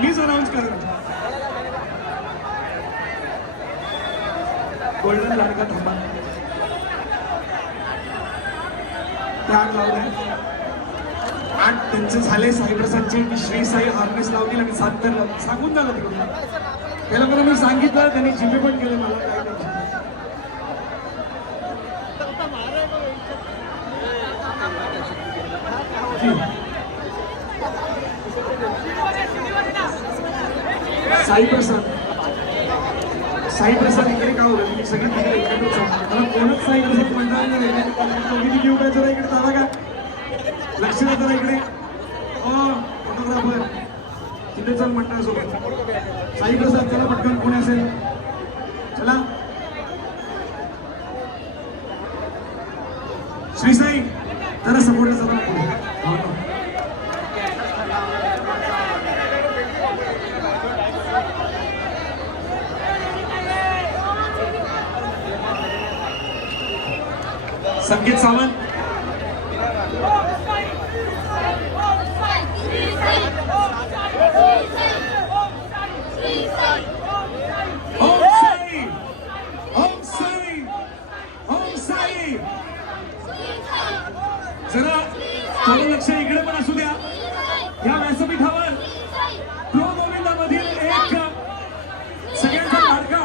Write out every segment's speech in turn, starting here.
मीच अनाऊन्स करणार. गोल्डन लाडका थांबा त्याग लावलाय. 8 त्यांचे झाले. साईप्रसादचे श्री साई हार्नेस लावतील आणि 7 तर सांगून झालं तिकडून. त्याला पण मी सांगितलं, त्यांनी जीपे पण केले मला. काय साईप्रसाद इकडे का होतं? तुम्ही सगळी तिकडे एकत्रच आहे. मला कोणच साईप्रसाद म्हणणार नाही. घेऊ काय जरा इकडे चाला का? लक्ष द्या जरा इकडे. फोटोग्राफर तिथे चल मंडळासोबत. साईप्रसाद चला पटकन. कोणी असेल चला. श्री साई जरा सपोर्ट चला. संकेत सावंत जरा थोडं लक्ष इकडे पण असू द्या. या व्यासपीठावर प्रो गोविंदामधील एक सगळ्यांचा लाडका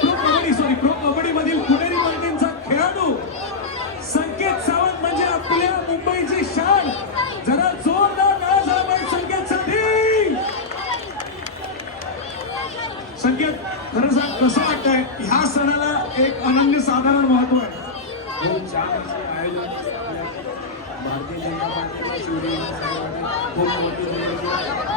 प्रो कबड्डी मधील पुणेरी मंडळींचा खेळाडू संकेत सावंत म्हणजे आपल्या मुंबईची शान. जरा जोरदार नाव झाला पाहिजे संकेतसाठी. संकेत खरं सांग, कसं वाटतंय? ह्या सणाला एक अनन्य साधारण महत्व आहे. खूप छान असे आयोजन भारतीय जनता पार्टीच्या शिवसेनेसाठी खूप मोठी